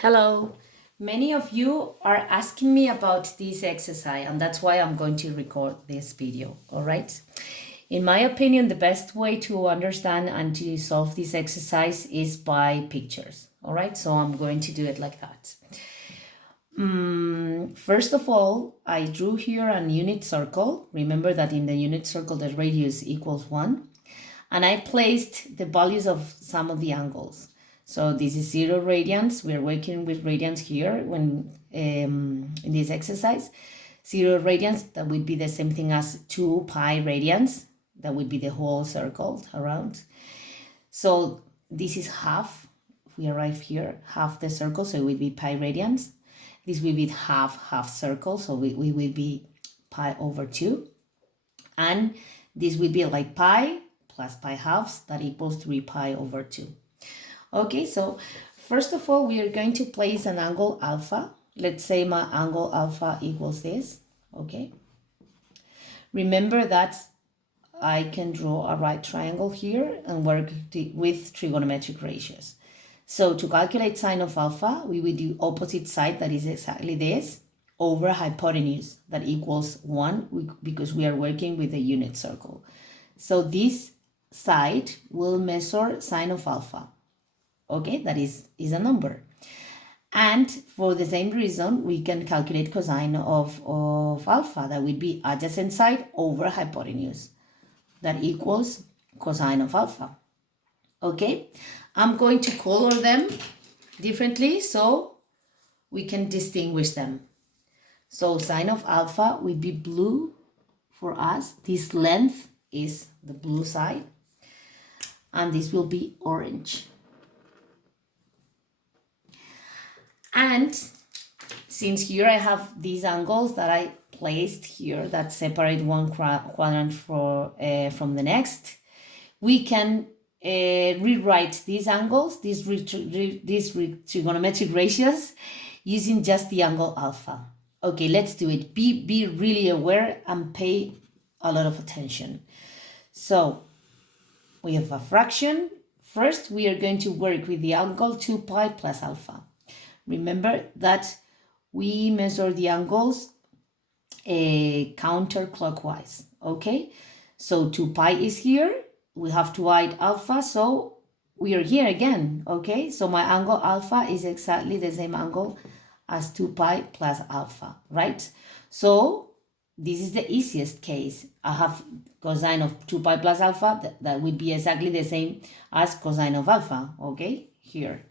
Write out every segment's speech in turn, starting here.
Hello. Many of you are asking me about this exercise, and that's why I'm going to record this video, all right? In my opinion, the best way to understand and to solve this exercise is by pictures, all right? So I'm going to do it like that. First of all, I drew here a unit circle. Remember that in the unit circle, the radius equals 1. And I placed the values of some of the angles. So this is 0 radians. We're working with radians here when in this exercise. 0 radians, that would be the same thing as 2 pi radians. That would be the whole circle around. So this is half. If we arrive here, half the circle, so it would be pi radians. This will be half circle, so we will be pi over 2. And this will be like pi plus pi halves, that equals 3 pi over 2. Okay, so first of all, we are going to place an angle alpha. Let's say my angle alpha equals this, okay? Remember that I can draw a right triangle here and work with trigonometric ratios. So to calculate sine of alpha, we will do opposite side, that is exactly this, over hypotenuse, that equals 1, because we are working with a unit circle. So this side will measure sine of alpha. Okay, that is a number. And for the same reason, we can calculate cosine of alpha. That would be adjacent side over hypotenuse. That equals cosine of alpha. Okay, I'm going to color them differently so we can distinguish them. So sine of alpha will be blue for us. This length is the blue side. And this will be orange. And since here I have these angles that I placed here that separate one quadrant from the next, we can rewrite these angles, these trigonometric ratios, using just the angle alpha. Okay, let's do it. Be really aware and pay a lot of attention. So we have a fraction. First, we are going to work with the angle 2 pi plus alpha. Remember that we measure the angles counterclockwise, okay? So 2 pi is here. We have to add alpha, so we are here again, okay? So my angle alpha is exactly the same angle as 2 pi plus alpha, right? So this is the easiest case. I have cosine of 2 pi plus alpha. That would be exactly the same as cosine of alpha, okay? Here.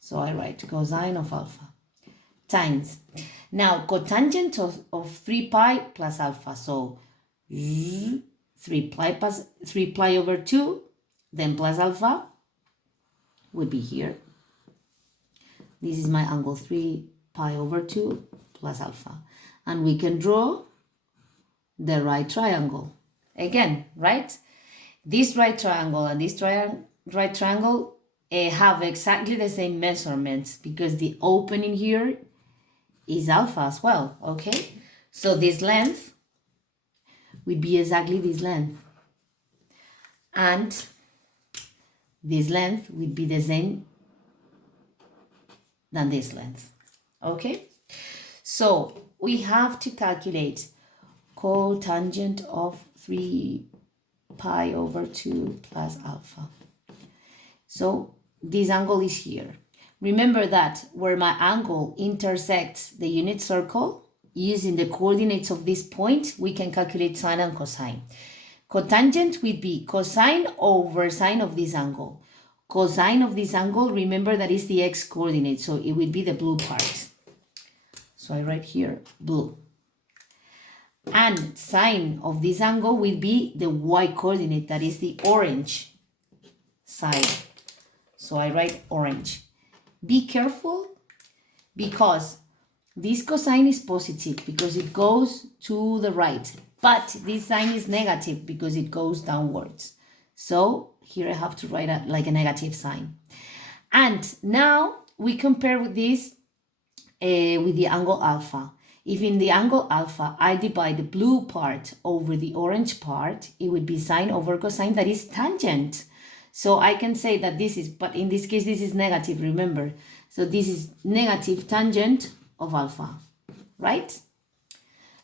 So I write cosine of alpha times. Now cotangent of 3 pi plus alpha. So 3 pi over 2, then plus alpha would be here. This is my angle 3 pi over 2 plus alpha. And we can draw the right triangle. Again, right? This right triangle and this right triangle have exactly the same measurements because the opening here is alpha as well, okay? So this length would be exactly this length. And this length would be the same than this length, okay? So we have to calculate cotangent of 3 pi over 2 plus alpha. So this angle is here. Remember that where my angle intersects the unit circle, using the coordinates of this point, we can calculate sine and cosine. Cotangent would be cosine over sine of this angle. Cosine of this angle, remember that is the x coordinate, so it would be the blue part. So I write here blue. And sine of this angle will be the y coordinate, that is the orange side. So I write orange. Be careful because this cosine is positive because it goes to the right, but this sign is negative because it goes downwards. So here I have to write like a negative sign. And now we compare with this with the angle alpha. If in the angle alpha I divide the blue part over the orange part, it would be sine over cosine, that is tangent. So I can say that this is, but in this case, this is negative. Remember, So this is negative tangent of alpha, right?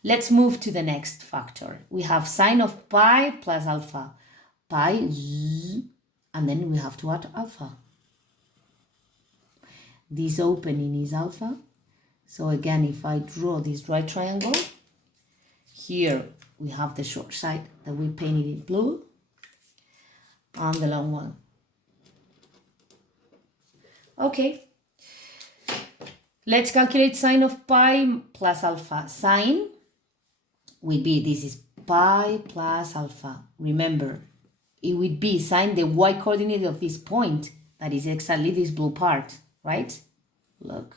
Let's move to the next factor. We have sine of pi plus alpha. Pi, z, and then we have to add alpha. This opening is alpha. So again, if I draw this right triangle, here we have the short side that we painted in blue, and the long one. Okay. Let's calculate sine of pi plus alpha. Sine will be, this is pi plus alpha. Remember, it would be sine the y-coordinate of this point, that is exactly this blue part, right? Look.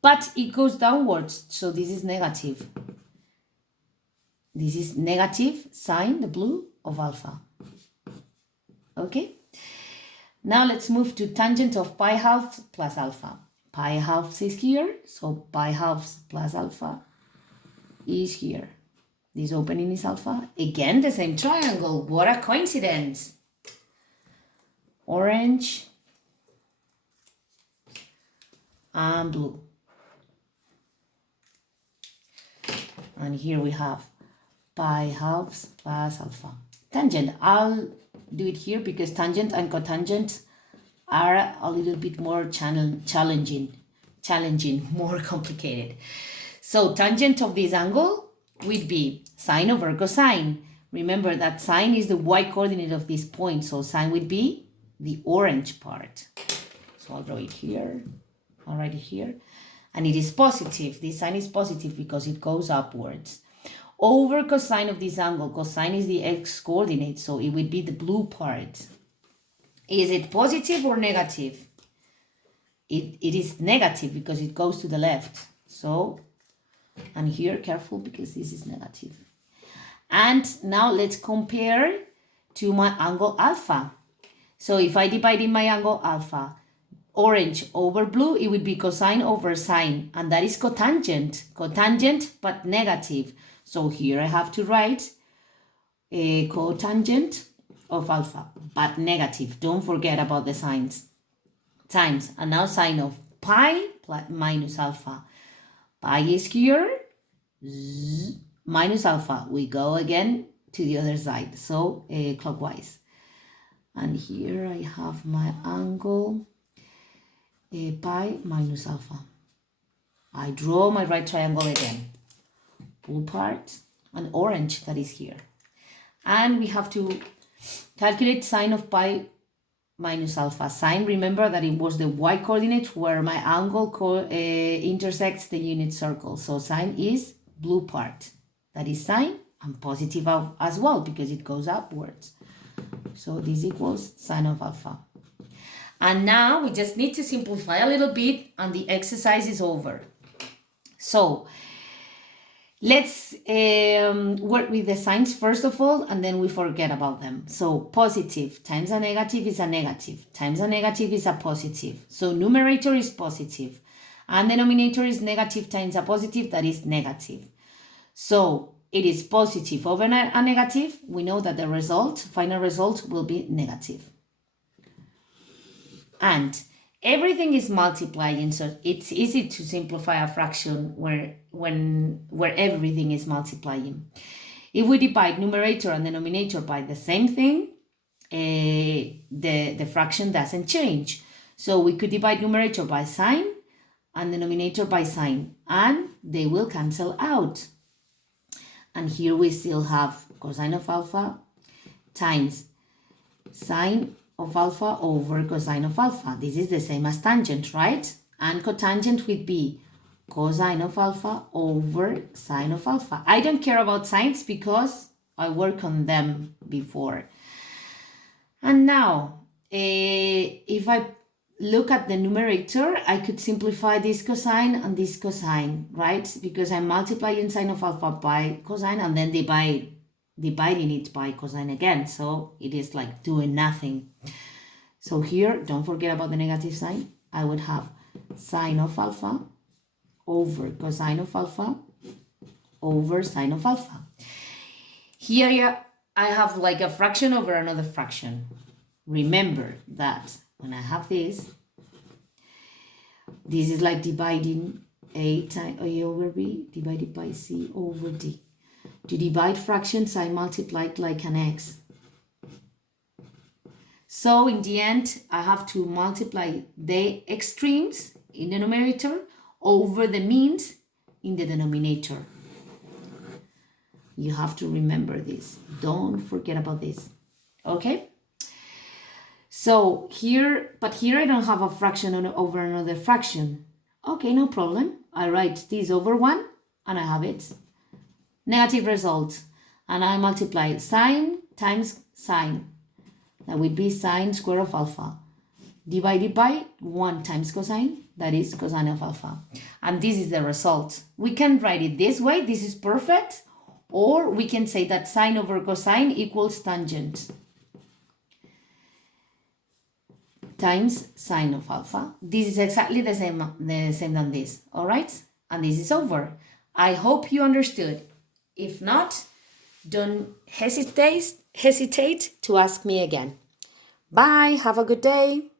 But it goes downwards, so this is negative. This is negative sine, the blue, of alpha. Okay? Now let's move to tangent of pi halves plus alpha. Pi halves is here, so pi halves plus alpha is here. This opening is alpha. Again, the same triangle. What a coincidence. Orange and blue. And here we have pi halves plus alpha. Tangent, I'll do it here because tangent and cotangent are a little bit more challenging, more complicated. So tangent of this angle would be sine over cosine. Remember that sine is the y-coordinate of this point, so sine would be the orange part. So I'll draw it here, I'll write it here. And it is positive, this sine is positive because it goes upwards. Over cosine of this angle, cosine is the x-coordinate, so it would be the blue part. Is it positive or negative? It is negative because it goes to the left. So, and here, careful because this is negative. And now let's compare to my angle alpha. So if I divide in my angle alpha, orange over blue, it would be cosine over sine, and that is cotangent. Cotangent, but negative. So here I have to write a cotangent of alpha, but negative. Don't forget about the signs. Times, and now sine of pi minus alpha. Pi is here, minus alpha. We go again to the other side, so clockwise. And here I have my angle pi minus alpha. I draw my right triangle again. Blue part and orange that is here. And we have to calculate sine of pi minus alpha. Sine, remember that it was the y-coordinate where my angle intersects the unit circle. So sine is blue part. That is sine and positive as well because it goes upwards. So this equals sine of alpha. And now we just need to simplify a little bit and the exercise is over. So let's work with the signs first of all, and then we forget about them. So positive times a negative is a negative, times a negative is a positive. So numerator is positive, and denominator is negative times a positive, that is negative. So it is positive over a negative. We know that the result, final result, will be negative. And everything is multiplying, so it's easy to simplify a fraction where everything is multiplying. If we divide numerator and denominator by the same thing, the fraction doesn't change. So we could divide numerator by sine and denominator by sine, and they will cancel out. And here we still have cosine of alpha times sine of alpha over cosine of alpha. This is the same as tangent, right? And cotangent would be cosine of alpha over sine of alpha. I don't care about signs because I worked on them before. And now, if I look at the numerator, I could simplify this cosine and this cosine, right? Because I'm multiplying sine of alpha by cosine and then dividing it by cosine again. So it is like doing nothing. So here, don't forget about the negative sign. I would have sine of alpha over cosine of alpha over sine of alpha. Here I have like a fraction over another fraction. Remember that when I have this, This is like dividing A times A over B divided by C over D. To divide fractions, I multiplied like an X. So in the end, I have to multiply the extremes in the numerator over the means in the denominator. You have to remember this. Don't forget about this. Okay? So here I don't have a fraction over another fraction. Okay, no problem. I write this over 1 and I have it. Negative result. And I multiply sine times sine. That would be sine square of alpha. Divided by 1 times cosine. That is cosine of alpha. And this is the result. We can write it this way. This is perfect. Or we can say that sine over cosine equals tangent times sine of alpha. This is exactly the same than this, all right? And this is over. I hope you understood. If not, don't hesitate to ask me again. Bye, have a good day.